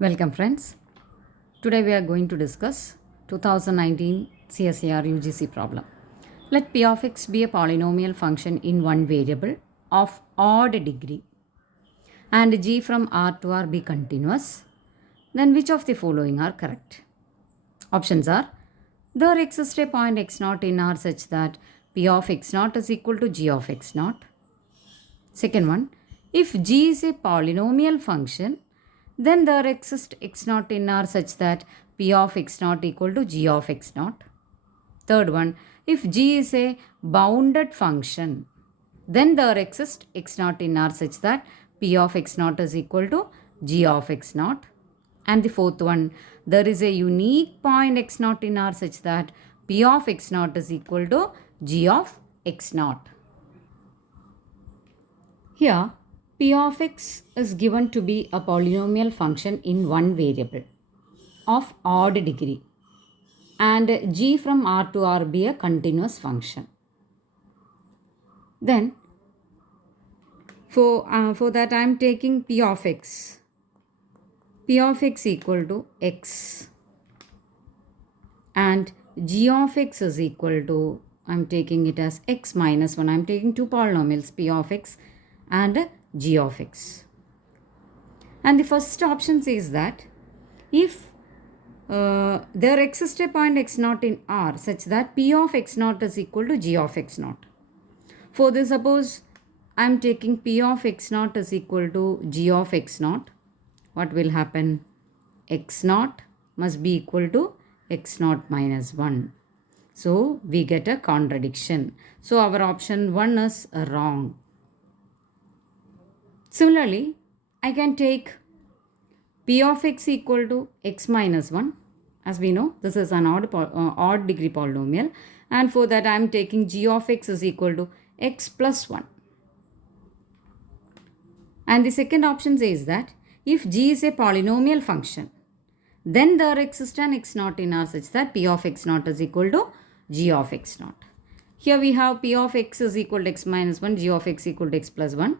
Welcome friends. Today we are going to discuss 2019 CSIR UGC problem. Let p of x be a polynomial function in one variable of odd degree and g from R to R be continuous. Then which of the following are correct? Options are: there exists a point x0 in R such that p of x0 is equal to g of x0. Second one, if g is a polynomial function, then there exists x0 in R such that p of x0 equal to g of x0. Third one, if g is a bounded function, then there exists x0 in R such that p of x0 is equal to g of x0. And the fourth one, there is a unique point x0 in R such that p of x0 is equal to g of x0. Here, p of x is given to be a polynomial function in one variable of odd degree and g from R to R be a continuous function. Then, for that I am taking p of x. P of x equal to x and g of x is equal to, I am taking it as x minus 1. I am taking two polynomials, p of x and g of x. And the first option says that if there exists a point x0 in R such that p of x0 is equal to g of x0. For this, suppose I am taking p of x0 is equal to g of x0. What will happen? x0 must be equal to x0 minus 1. So we get a contradiction. So our option 1 is wrong. Similarly, I can take p of x equal to x minus 1. As we know, this is an odd degree polynomial. And for that, I am taking g of x is equal to x plus 1. And the second option says that if g is a polynomial function, then there exists an x0 in R such that p of x0 is equal to g of x0. Here we have p of x is equal to x minus 1, g of x equal to x plus 1.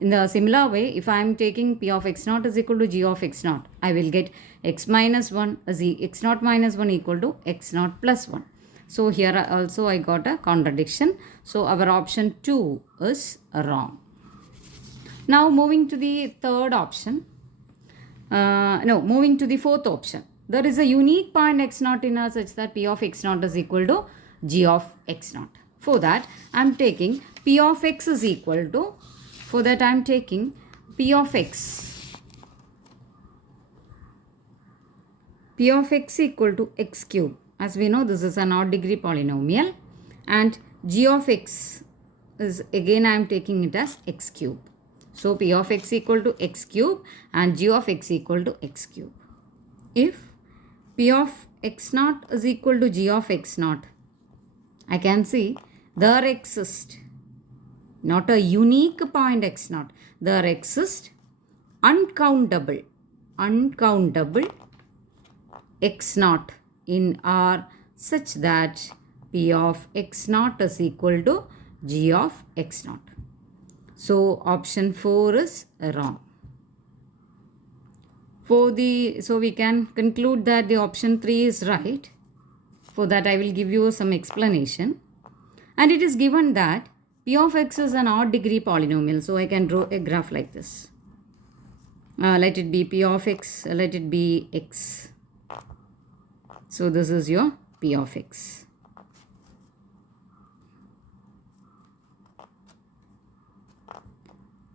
In the similar way, if I am taking p of x0 is equal to g of x0, I will get x minus 1 is x0 minus 1 equal to x0 plus 1. So here also I got a contradiction. So our option 2 is wrong. Now moving to the third option. Moving to the fourth option. There is a unique point x0 in R such that p of x0 is equal to g of x0. For that, I am taking p of x is equal to, for that I am taking p of x. P of x equal to x cube. As we know, this is an odd degree polynomial. And g of x is, again I am taking it as x cube. So p of x equal to x cube and g of x equal to x cube. If p of x0 is equal to g of x0, I can see there exists not a unique point x0. There exists uncountable x0 in R such that p of x0 is equal to g of x0. So option 4 is wrong. So we can conclude that the option 3 is right. For that I will give you some explanation. And it is given that p of x is an odd degree polynomial. So I can draw a graph like this. Let it be p of x, let it be x. So this is your p of x.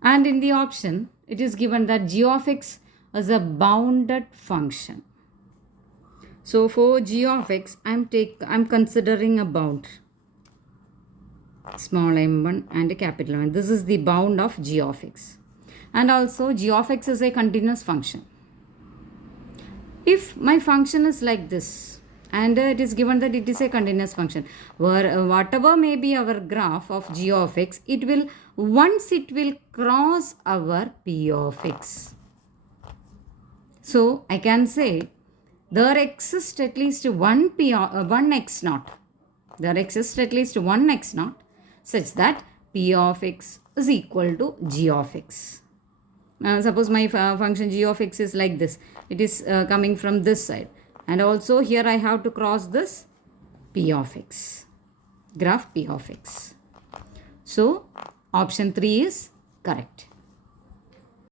And in the option, it is given that g of x is a bounded function. So for g of x, I'm considering a bound, small m1 and a capital M1. This is the bound of g of x. And also g of x is a continuous function. If my function is like this, and it is given that it is a continuous function, where whatever may be our graph of g of x, once it will cross our p of x. So I can say there exists at least one x0. There exists at least one x0 such that p of x is equal to g of x. Suppose my function g of x is like this. It is coming from this side. And also here I have to cross this p of x. Graph p of x. So option 3 is correct.